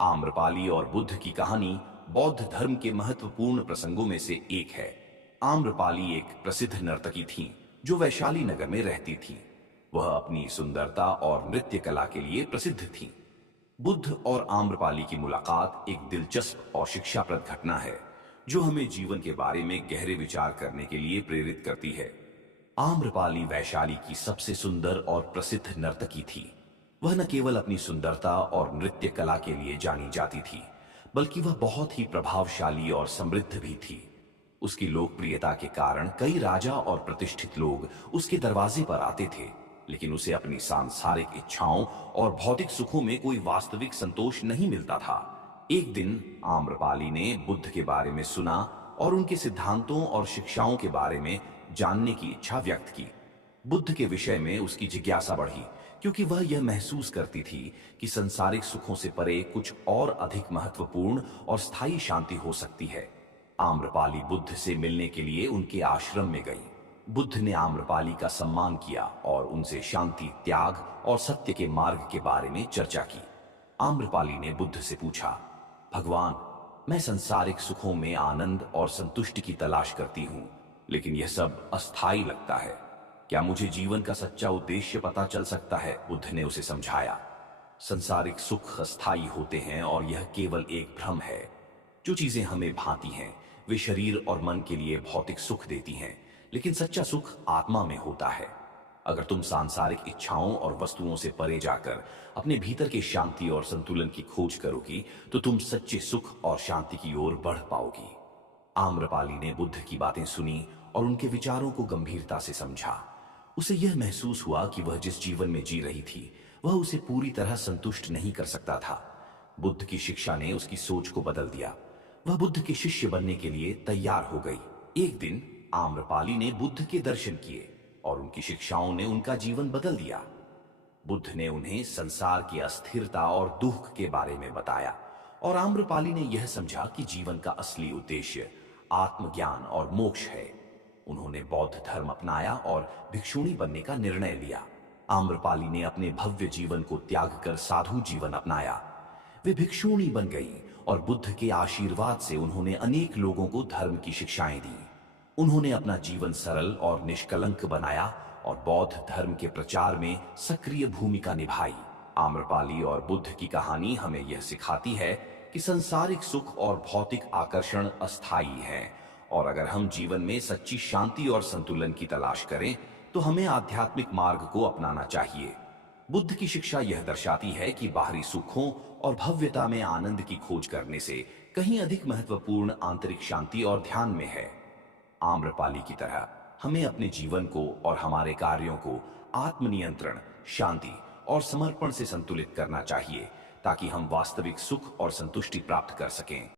आम्रपाली और बुद्ध की कहानी बौद्ध धर्म के महत्वपूर्ण प्रसंगों में से एक है। आम्रपाली एक प्रसिद्ध नर्तकी थीं, जो वैशाली नगर में रहती थीं। वह अपनी सुंदरता और नृत्य कला के लिए प्रसिद्ध थीं। बुद्ध और आम्रपाली की मुलाकात एक दिलचस्प और शिक्षाप्रद घटना है, जो हमें जीवन के बारे में गहरे विचार करने के लिए प्रेरित करती है। आम्रपाली वैशाली की सबसे सुंदर और प्रसिद्ध नर्तकी थी। वह न केवल अपनी सुंदरता और नृत्य कला के लिए जानी जाती थी, बल्कि वह बहुत ही प्रभावशाली और समृद्ध भी थी। उसकी लोकप्रियता के कारण कई राजा और प्रतिष्ठित लोग उसके दरवाजे पर आते थे, लेकिन उसे अपनी सांसारिक इच्छाओं और भौतिक सुखों में कोई वास्तविक संतोष नहीं मिलता था। एक दिन आम्रपाली ने बुद्ध के बारे में सुना और उनके सिद्धांतों और शिक्षाओं के बारे में जानने की इच्छा व्यक्त की। बुद्ध के विषय में उसकी जिज्ञासा बढ़ी, क्योंकि वह यह महसूस करती थी कि संसारिक सुखों से परे कुछ और अधिक महत्वपूर्ण और स्थायी शांति हो सकती है। आम्रपाली बुद्ध से मिलने के लिए उनके आश्रम में गई। बुद्ध ने आम्रपाली का सम्मान किया और उनसे शांति, त्याग और सत्य के मार्ग के बारे में चर्चा की। आम्रपाली ने बुद्ध से पूछा, भगवान, मैं संसारिक सुखों में आनंद और संतुष्टि की तलाश करती हूँ, लेकिन यह सब अस्थायी लगता है। क्या मुझे जीवन का सच्चा उद्देश्य पता चल सकता है? बुद्ध ने उसे समझाया, संसारिक सुख अस्थायी होते हैं और यह केवल एक भ्रम है। जो चीजें हमें भाती हैं, वे शरीर और मन के लिए भौतिक सुख देती हैं, लेकिन सच्चा सुख आत्मा में होता है। अगर तुम सांसारिक इच्छाओं और वस्तुओं से परे जाकर अपने भीतर के शांति और संतुलन की खोज करोगी, तो तुम सच्चे सुख और शांति की ओर बढ़ पाओगी। आम्रपाली ने बुद्ध की बातें सुनी और उनके विचारों को गंभीरता से समझा। उसे यह महसूस हुआ कि वह जिस जीवन में जी रही थी, वह उसे पूरी तरह संतुष्ट नहीं कर सकता था। बुद्ध की शिक्षा ने उसकी सोच को बदल दिया। वह बुद्ध के शिष्य बनने के लिए तैयार हो गई। एक दिन आम्रपाली ने बुद्ध के दर्शन किए और उनकी शिक्षाओं ने उनका जीवन बदल दिया। बुद्ध ने उन्हें संसार की अस्थिरता और दुख के बारे में बताया, और आम्रपाली ने यह समझा कि जीवन का असली उद्देश्य आत्मज्ञान और मोक्ष है। उन्होंने बौद्ध धर्म अपनाया और भिक्षुणी बनने का निर्णय लिया। आम्रपाली ने अपने भव्य जीवन को त्याग कर साधु जीवन अपनाया। वे भिक्षुणी बन गई और बुद्ध के आशीर्वाद से उन्होंने अनेक लोगों को धर्म की शिक्षाएं दी। उन्होंने अपना जीवन सरल और निष्कलंक बनाया और बौद्ध धर्म के प्रचार में सक्रिय भूमिका निभाई। आम्रपाली और बुद्ध की कहानी हमें यह सिखाती है कि संसारिक सुख और भौतिक आकर्षण अस्थायी हैं, और अगर हम जीवन में सच्ची शांति और संतुलन की तलाश करें, तो हमें आध्यात्मिक मार्ग को अपनाना चाहिए। बुद्ध की शिक्षा यह दर्शाती है कि बाहरी सुखों और भव्यता में आनंद की खोज करने से कहीं अधिक महत्वपूर्ण आंतरिक शांति और ध्यान में है। आम्रपाली की तरह हमें अपने जीवन को और हमारे कार्यों को आत्मनियंत्रण, शांति और समर्पण से संतुलित करना चाहिए, ताकि हम वास्तविक सुख और संतुष्टि प्राप्त कर सकें।